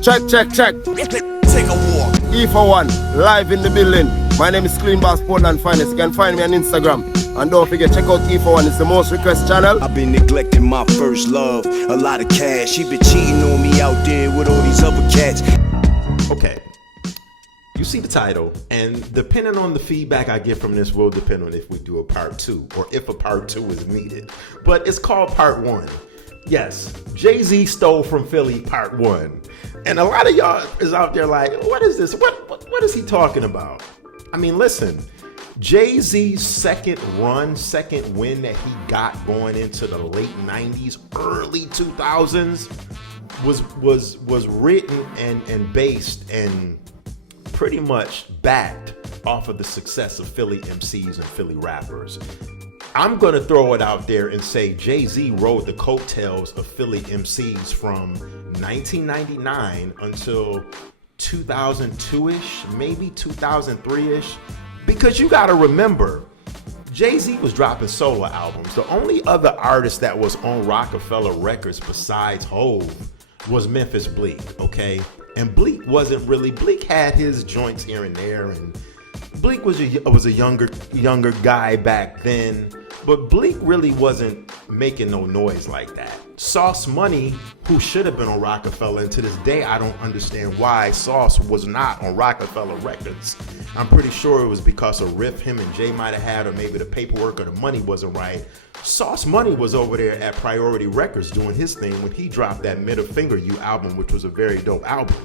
Check. Take a walk. E for one, live in the building. My name is Clean Boss Portland Finest. You can find me on Instagram. And don't forget, check out E for one. It's the most requested channel. I've been neglecting my first love. A lot of cash. She been cheating on me out there with all these other cats. Okay. You see the title, and depending on the feedback I get from this will depend on if we do a part 2 or if a part 2 is needed. But it's called part 1. Yes, Jay-Z stole from Philly part 1. And a lot of y'all is out there like, what is this? What is he talking about? I mean, listen, Jay-Z's second win that he got going into the late 90s, early 2000s was written and based and pretty much backed off of the success of Philly MCs and Philly rappers. I'm going to throw it out there and say Jay-Z rode the coattails of Philly MCs from 1999 until 2002-ish, maybe 2003-ish. Because you got to remember, Jay-Z was dropping solo albums. The only other artist that was on Roc-A-Fella Records besides Hove was Memphis Bleek, okay? And Bleek had his joints here and there, and Bleek was a younger guy back then, but Bleek really wasn't making no noise like that. Sauce Money, who should have been on Roc-A-Fella, and to this day I don't understand why Sauce was not on Roc-A-Fella Records. I'm pretty sure it was because a riff him and Jay might have had, or maybe the paperwork or the money wasn't right. Sauce Money was over there at Priority Records doing his thing when he dropped that Middle Finger You album, which was a very dope album.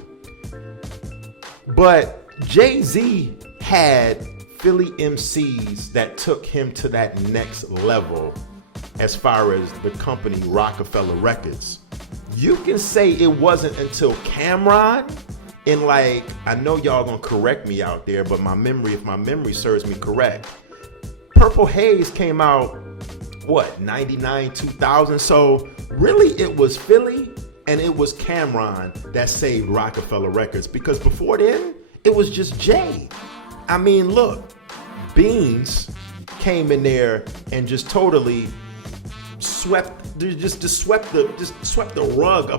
But Jay-Z had Philly MCs that took him to that next level as far as the company Roc-A-Fella Records. You can say it wasn't until Cameron, and like, I know y'all gonna correct me out there, but if my memory serves me correct, Purple Haze came out, 99, 2000? So really it was Philly and it was Cameron that saved Roc-A-Fella Records, because before then, it was just Jay. I mean, look, Beans came in there and just totally swept the rug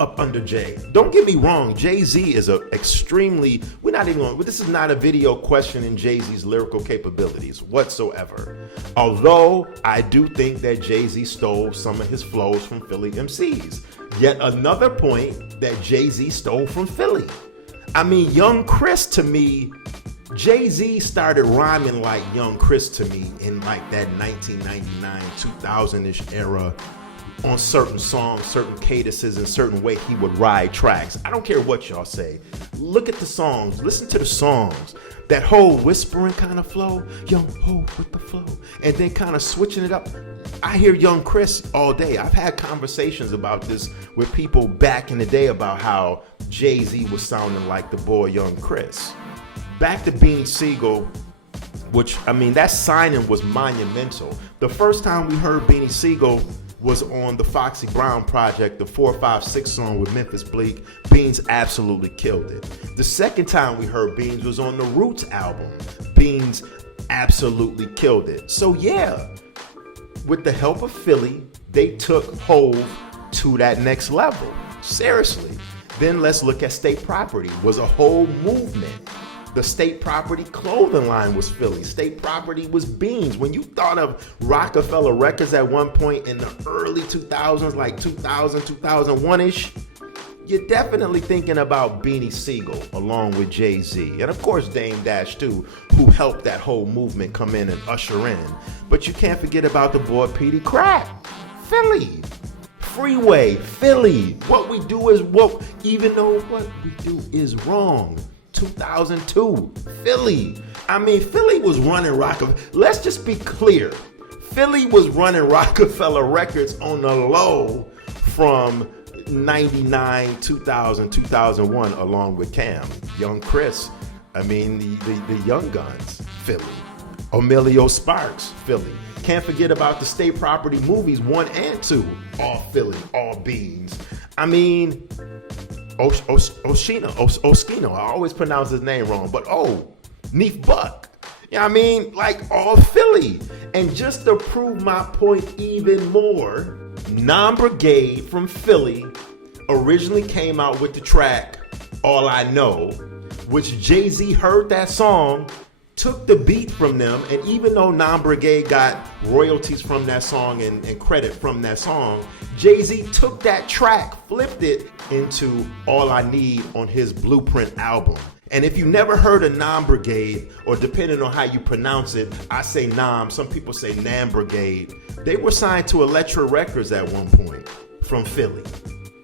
up under Jay. Don't get me wrong, Jay-Z is this is not a video questioning Jay-Z's lyrical capabilities whatsoever. Although I do think that Jay-Z stole some of his flows from Philly MCs. Yet another point that Jay-Z stole from Philly. I mean, Young Chris, to me, Jay-Z started rhyming like Young Chris to me in like that 1999, 2000-ish era on certain songs, certain cadences, and certain way he would ride tracks. I don't care what y'all say. Look at the songs. Listen to the songs. That whole whispering kind of flow, Young Ho with the flow, and then kind of switching it up. I hear Young Chris all day. I've had conversations about this with people back in the day about how Jay-Z was sounding like the boy Young Chris. Back to Beanie Sigel, which, I mean, that signing was monumental. The first time we heard Beanie Sigel was on the Foxy Brown project, the 456 song with Memphis Bleek. Beans absolutely killed it. The second time we heard Beans was on the Roots album. Beans absolutely killed it. So yeah, with the help of Philly, they took Hove to that next level. Seriously. Then let's look at State Property. Was a whole movement. The State Property clothing line was Philly. State Property was Beans. When you thought of Roc-A-Fella Records at one point in the early 2000s, like 2000, 2001-ish, you're definitely thinking about Beanie Sigel along with Jay-Z. And of course, Dame Dash too, who helped that whole movement come in and usher in. But you can't forget about the boy Petey Crack. Philly. Freeway. Philly. What we do is even though what we do is wrong. 2002, Philly. I mean, Philly was running Roc-A-Fella. Let's just be clear. Philly was running Roc-A-Fella Records on the low from 99, 2000, 2001, along with Cam. Young Chris, I mean, the Young Guns, Philly. Emilio Sparks, Philly. Can't forget about the State Property movies, 1 and 2, all Philly, all Beans. I mean, Oskino, I always pronounce his name wrong, but Neef Buck. You know what I mean? Like all Philly. And just to prove my point even more, Non Brigade from Philly, originally came out with the track All I Know, which Jay-Z heard that song, took the beat from them, and even though Nam Brigade got royalties from that song and credit from that song, Jay-Z took that track, flipped it into All I Need on his Blueprint album. And if you never heard of Nam Brigade, or depending on how you pronounce it, I say Nam, some people say Nam Brigade, they were signed to Elektra Records at one point from Philly.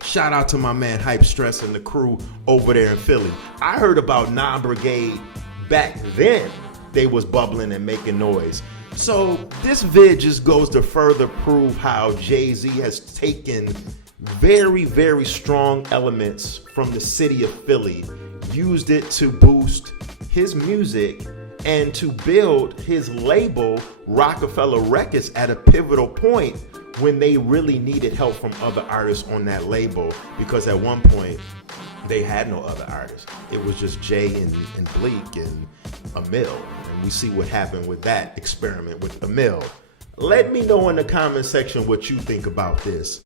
Shout out to my man Hype Stress and the crew over there in Philly. I heard about Nam Brigade back then. They was bubbling and making noise. So this vid just goes to further prove how Jay-Z has taken very, very strong elements from the city of Philly, used it to boost his music and to build his label, Roc-A-Fella Records, at a pivotal point when they really needed help from other artists on that label, because at one point they had no other artists. It was just Jay and Bleak and Emil, and we see what happened with that experiment with Emil. Let me know in the comment section what you think about this.